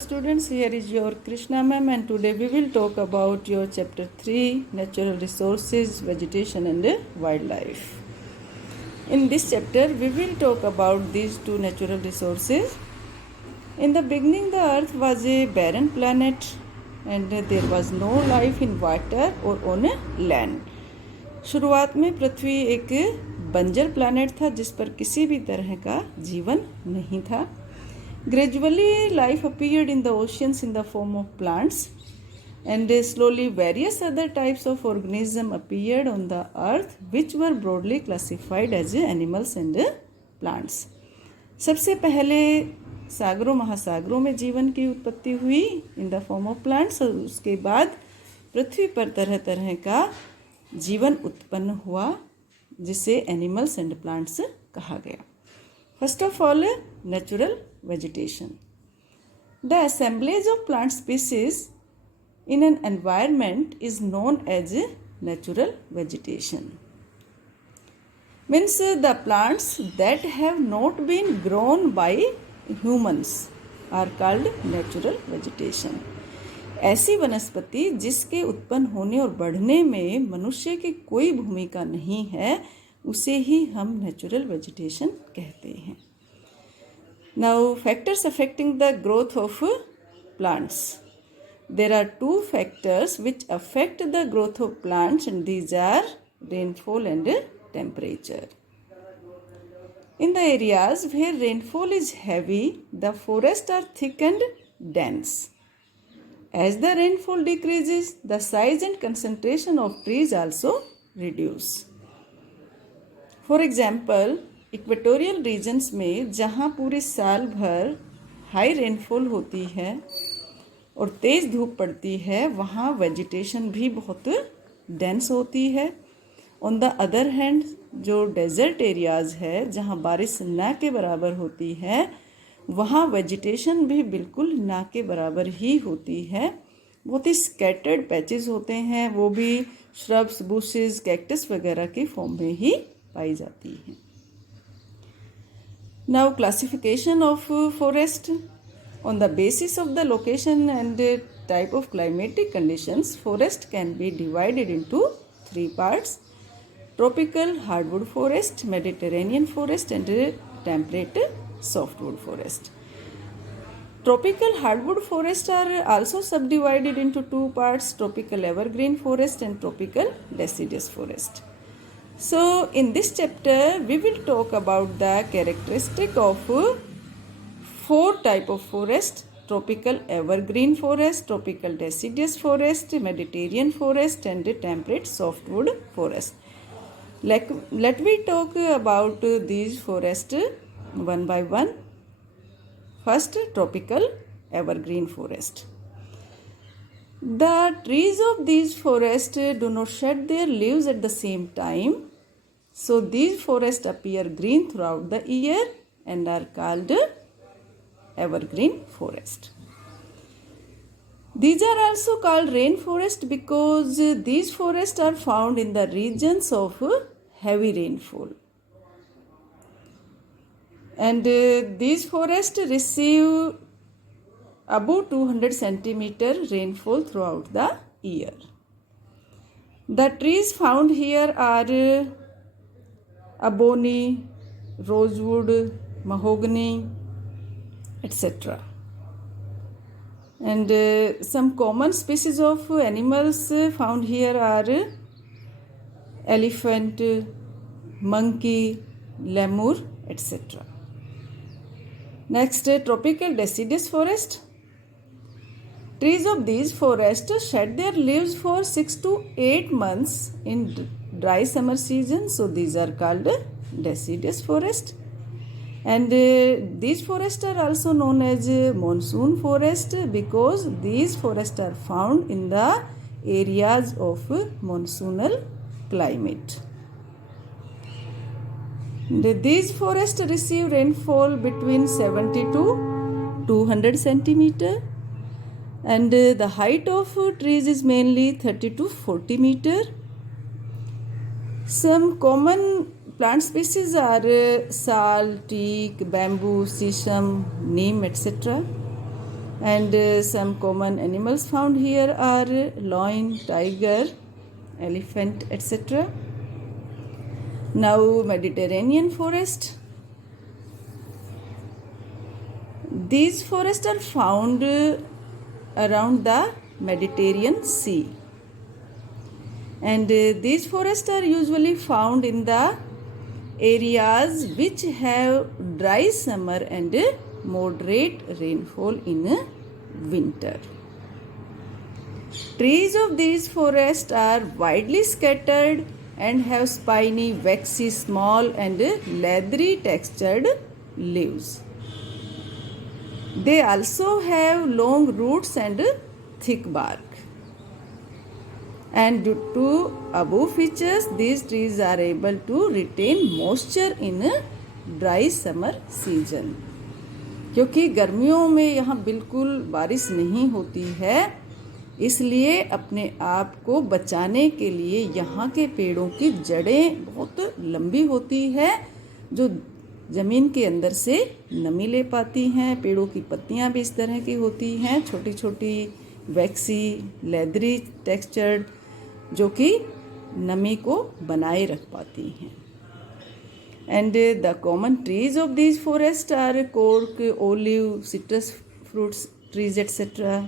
Students, here is your Krishna ma'am, and today we will talk about your chapter 3 natural resources, vegetation and wildlife. In this chapter we will talk about these two natural resources. In the beginning the earth was a barren planet and there was no life in water or on land. शुरुआत में पृथ्वी एक बंजर planet था जिस पर किसी भी तरह का जीवन नहीं था. Gradually, life appeared in the oceans in the form of plants, and slowly various other types of organisms appeared on the earth, which were broadly classified as animals and plants. सबसे पहले सागरों महासागरों में जीवन की उत्पत्ति हुई in the form of plants, और उसके बाद पृथ्वी पर तरह तरह का जीवन उत्पन्न हुआ जिसे एनिमल्स एंड प्लांट्स कहा गया. First of all, natural vegetation. The assemblage of plant species in an environment is known as natural vegetation. Means the plants that have not been grown by humans are called natural vegetation. ऐसी वनस्पति जिसके उत्पन्न होने और बढ़ने में मनुष्य की कोई भूमिका नहीं है उसे ही हम नेचुरल वेजिटेशन कहते हैं. Now, factors affecting the growth of plants. There are two factors which affect the growth of plants, and these are rainfall and temperature. In the areas where rainfall is heavy, the forests are thick and dense. As the rainfall decreases, the size and concentration of trees also reduce. For example, equatorial regions में जहाँ पूरे साल भर high rainfall होती है और तेज़ धूप पड़ती है वहाँ वेजिटेशन भी बहुत डेंस होती है. ऑन द अदर हैंड जो डेजर्ट एरियाज़ है जहाँ बारिश ना के बराबर होती है वहाँ वेजिटेशन भी बिल्कुल ना के बराबर ही होती है. बहुत ही स्कैटर्ड पैचेस होते हैं, वो भी श्रब्स, बुशेस, कैक्टस वगैरह के फॉर्म में ही पाई जाती हैं. Now, classification of forest. On the basis of the location and type of climatic conditions, forest can be divided into three parts: tropical hardwood forest, Mediterranean forest and temperate softwood forest. Tropical hardwood forests are also subdivided into two parts: tropical evergreen forest and tropical deciduous forest. So, in this chapter, we will talk about the characteristic of four type of forest: tropical evergreen forest, tropical deciduous forest, Mediterranean forest, and temperate softwood forest. Let me talk about these forests one by one. First, tropical evergreen forest. The trees of these forests do not shed their leaves at the same time, so these forests appear green throughout the year and are called evergreen forest. These are also called rainforest because these forests are found in the regions of heavy rainfall. And these forests receive above 200 centimeter rainfall throughout the year. The trees found here are ebony, rosewood, mahogany, etc. And some common species of animals found here are elephant, monkey, lemur, etc. Next, tropical deciduous forest. Trees of these forests shed their leaves for 6 to 8 months in dry summer season, so these are called deciduous forest. And these forests are also known as monsoon forest because these forests are found in the areas of monsoonal climate. And these forests receive rainfall between 70 to 200 centimeter. And the height of trees is mainly 30 to 40 meter. Some common plant species are sal, teak, bamboo, sisam, neem, etc. And some common animals found here are lion, tiger, elephant, etc. Now Mediterranean forest. These forests are found around the Mediterranean Sea. And these forests are usually found in the areas which have dry summer and moderate rainfall in winter. Trees of these forests are widely scattered and have spiny, waxy, small and leathery textured leaves. They also have long roots and thick bark. And due to above features, these trees are able to retain moisture in a dry summer season. क्योंकि गर्मियों में यहाँ बिल्कुल बारिश नहीं होती है, इसलिए अपने आप को बचाने के लिए यहाँ के पेड़ों की जड़ें बहुत लंबी होती है, जो ज़मीन के अंदर से नमी ले पाती हैं। पेड़ों की पत्तियाँ भी इस तरह की होती हैं, छोटी छोटी, वैक्सी, लेदरी टेक्सचर्ड, जो कि नमी को बनाए रख पाती हैं. And the common trees of these forests are cork, olive, citrus fruits trees, etc.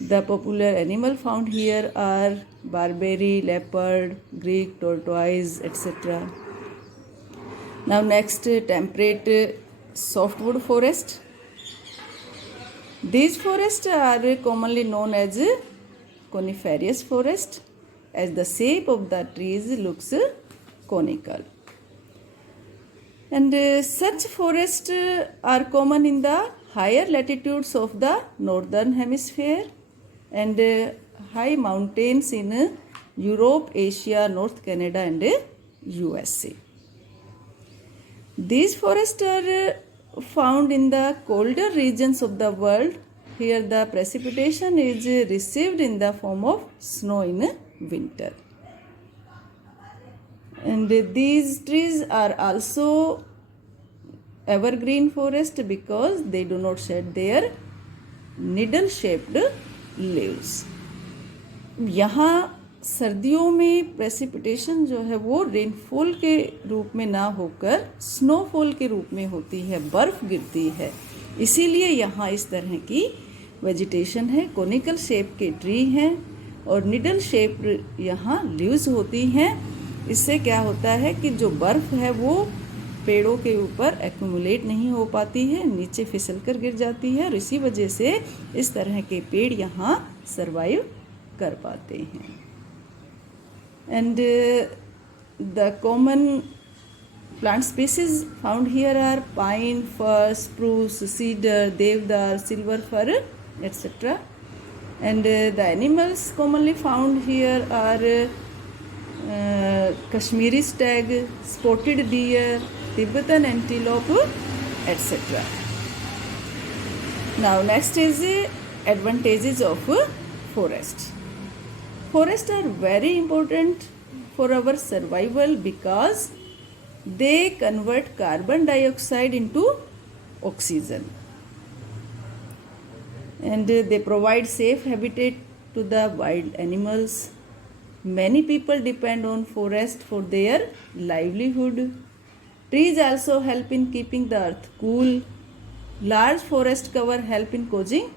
The popular animal found here are barberry, leopard, Greek tortoise, etc. Now next, temperate softwood forest. These forests are commonly known as coniferous forest, as the shape of the trees looks conical. And such forests are common in the higher latitudes of the northern hemisphere and high mountains in Europe, Asia, North Canada and USA. These forests are found in the colder regions of the world. Here the precipitation is received in the form of snow in winter. And these trees are also evergreen forest because they do not shed their needle shaped leaves. यहाँ सर्दियों में precipitation जो है वो rainfall के रूप में ना होकर स्नोफॉल के रूप में होती है, बर्फ गिरती है, इसीलिए यहाँ इस तरह की वेजिटेशन है. कोनिकल शेप के ट्री हैं और निडल शेप यहाँ लीव्स होती हैं. इससे क्या होता है कि जो बर्फ़ है वो पेड़ों के ऊपर एक्यूमुलेट नहीं हो पाती है, नीचे फिसल कर गिर जाती है और इसी वजह से इस तरह के पेड़ यहाँ सरवाइव कर पाते हैं. And the common plant species found here are pine, fir, spruce, cedar, deodar, silver fir, etcetera. And the animals commonly found here are Kashmiri stag, spotted deer, Tibetan antelope, etc. Now next is the advantages of forest. Forests are very important for our survival because they convert carbon dioxide into oxygen. And they provide safe habitat to the wild animals. Many people depend on forest for their livelihood. Trees also help in keeping the earth cool. Large forest cover help in causing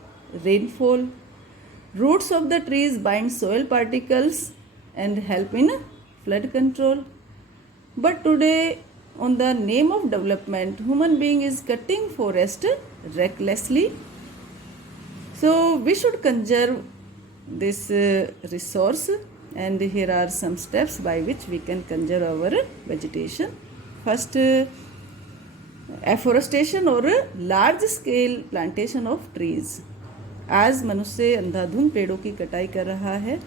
rainfall. Roots of the trees bind soil particles and help in flood control. But today, on the name of development, human being is cutting forest recklessly. So we should conserve this resource, and here are some steps by which we can conserve our vegetation. First, afforestation or large scale plantation of trees. आज मनुष्य अंधाधुंध पेड़ों की कटाई कर रहा है,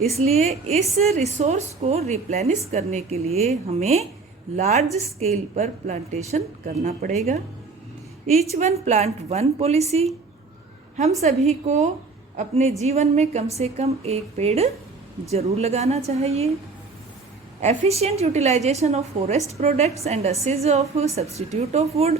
इसलिए इस रिसोर्स को रिप्लेनिश करने के लिए हमें लार्ज स्केल पर प्लांटेशन करना पड़ेगा. Each one plant one policy. हम सभी को अपने जीवन में कम से कम एक पेड़ जरूर लगाना चाहिए. Efficient utilisation of forest products and uses of substitute of wood.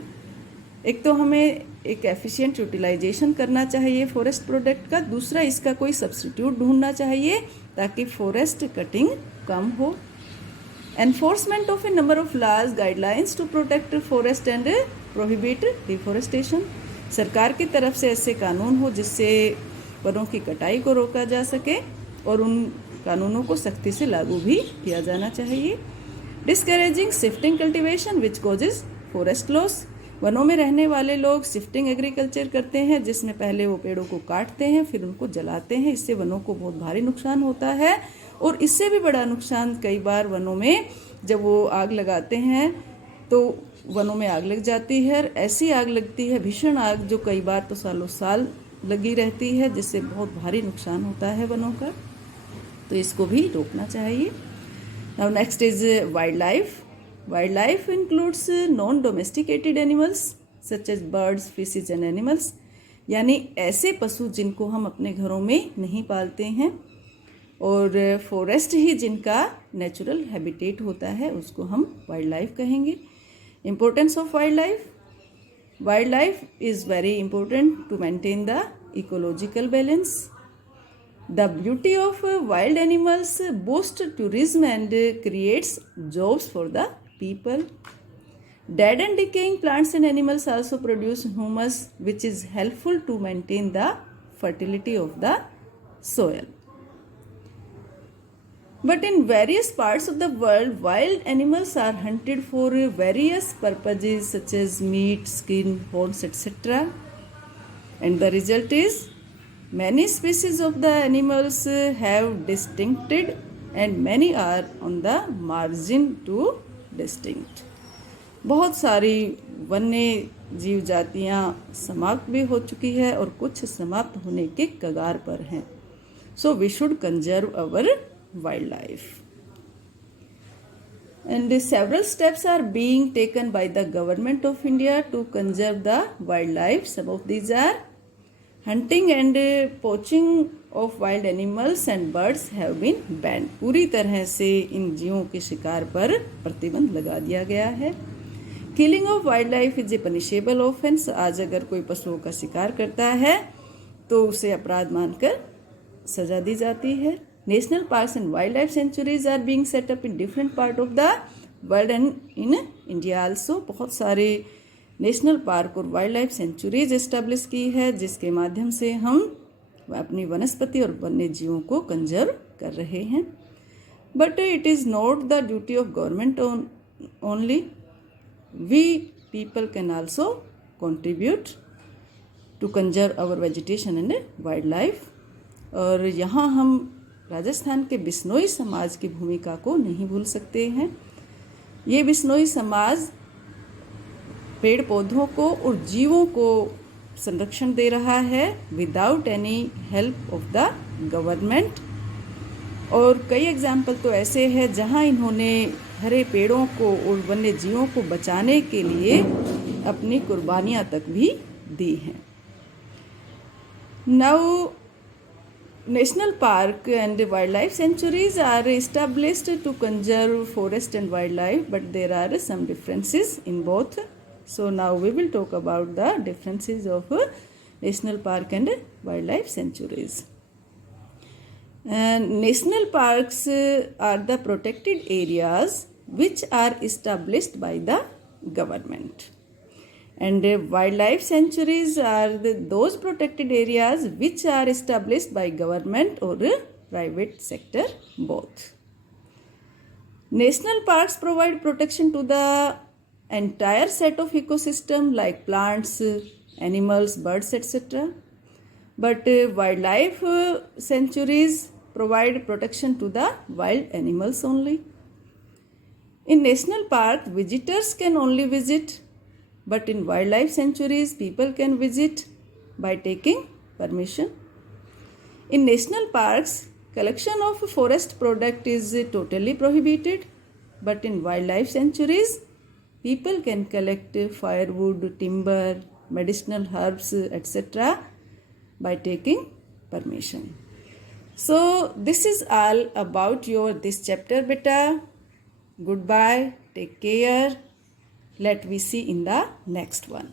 एक तो हमें एक एफिशिएंट यूटिलाइजेशन करना चाहिए फॉरेस्ट प्रोडक्ट का, दूसरा इसका कोई सब्स्टिट्यूट ढूंढना चाहिए ताकि फॉरेस्ट कटिंग कम हो। Enforcement of a number of laws guidelines to protect forest and prohibit deforestation, सरकार की तरफ से ऐसे कानून हो जिससे वनों की कटाई को रोका जा सके और उन कानूनों को सख्ती से लागू भी किया जाना चाहिए। Discouraging shifting cultivation which causes forest loss, वनों में रहने वाले लोग शिफ्टिंग एग्रीकल्चर करते हैं जिसमें पहले वो पेड़ों को काटते हैं फिर उनको जलाते हैं, इससे वनों को बहुत भारी नुकसान होता है। और इससे भी बड़ा नुकसान कई बार वनों में जब वो आग लगाते हैं तो वनों में आग लग जाती है, ऐसी आग लगती है भीषण आग जो कई बार तो सालों साल लगी रहती है जिससे बहुत भारी नुकसान होता है वनों का, तो इसको भी रोकना चाहिए। Now next is wild life. Wild life includes non domesticated animals such as birds, fishes and animals, यानी ऐसे पशु जिनको हम अपने घरों में नहीं पालते हैं, और फॉरेस्ट ही जिनका नेचुरल हैबिटेट होता है उसको हम वाइल्ड लाइफ कहेंगे। Importance of wild life, wild life is very important to maintain the ecological balance. The beauty of wild animals boosts tourism and creates jobs for the people. Dead and decaying plants and animals also produce humus, which is helpful to maintain the fertility of the soil. But in various parts of the world, wild animals are hunted for various purposes such as meat, skin, horns, etc. And the result is many species of the animals have distincted and many are on the margin to distinct. बहुत सारी वन्य जीव जातियाँ समाप्त भी हो चुकी है और कुछ समाप्त होने के कगार पर हैं। So we should conserve our wildlife. And several steps are being taken by the government of India to conserve the wildlife. Some of these are hunting and poaching of wild animals and birds have been banned. पूरी तरह से इन जीवों के शिकार पर प्रतिबंध लगा दिया गया है। Killing of wild life is a punishable offence, आज अगर कोई पशुओं का शिकार करता है तो उसे अपराध मानकर सजा दी जाती है। National parks and wild life sanctuaries are being set up in different part of the world and in India also, बहुत सारे नेशनल पार्क और वाइल्ड लाइफ सेंचुरीज एस्टेब्लिश की है जिसके माध्यम से हम अपनी वनस्पति और वन्य जीवों को कंजर्व कर रहे हैं। But it is not the duty of government only, we people can also contribute to conserve our vegetation and wild life. और यहाँ हम राजस्थान के बिश्नोई समाज की भूमिका को नहीं भूल सकते हैं। ये बिश्नोई समाज पेड़ पौधों को और जीवों को संरक्षण दे रहा है without any help of the government. और कई एग्जाम्पल तो ऐसे हैं जहां इन्होंने हरे पेड़ों को और वन्य जीवों को बचाने के लिए अपनी कुर्बानियां तक भी दी हैं। Now national park and wild life sanctuaries are established to conserve forest and wild life, but there are some differences in both. So now we will talk about the differences of national park and wildlife sanctuaries. National parks are the protected areas which are established by the government, and wildlife sanctuaries are those protected areas which are established by government or private sector both. National parks provide protection to the entire set of ecosystem like plants, animals, birds, etc. But wildlife sanctuaries provide protection to the wild animals only. In national park, visitors can only visit, but in wildlife sanctuaries, people can visit by taking permission. In national parks, collection of forest product is totally prohibited, but in wildlife sanctuaries, people can collect firewood, timber, medicinal herbs, etc. by taking permission. So this is all about this chapter, beta. Goodbye, take care. Let we see in the next one.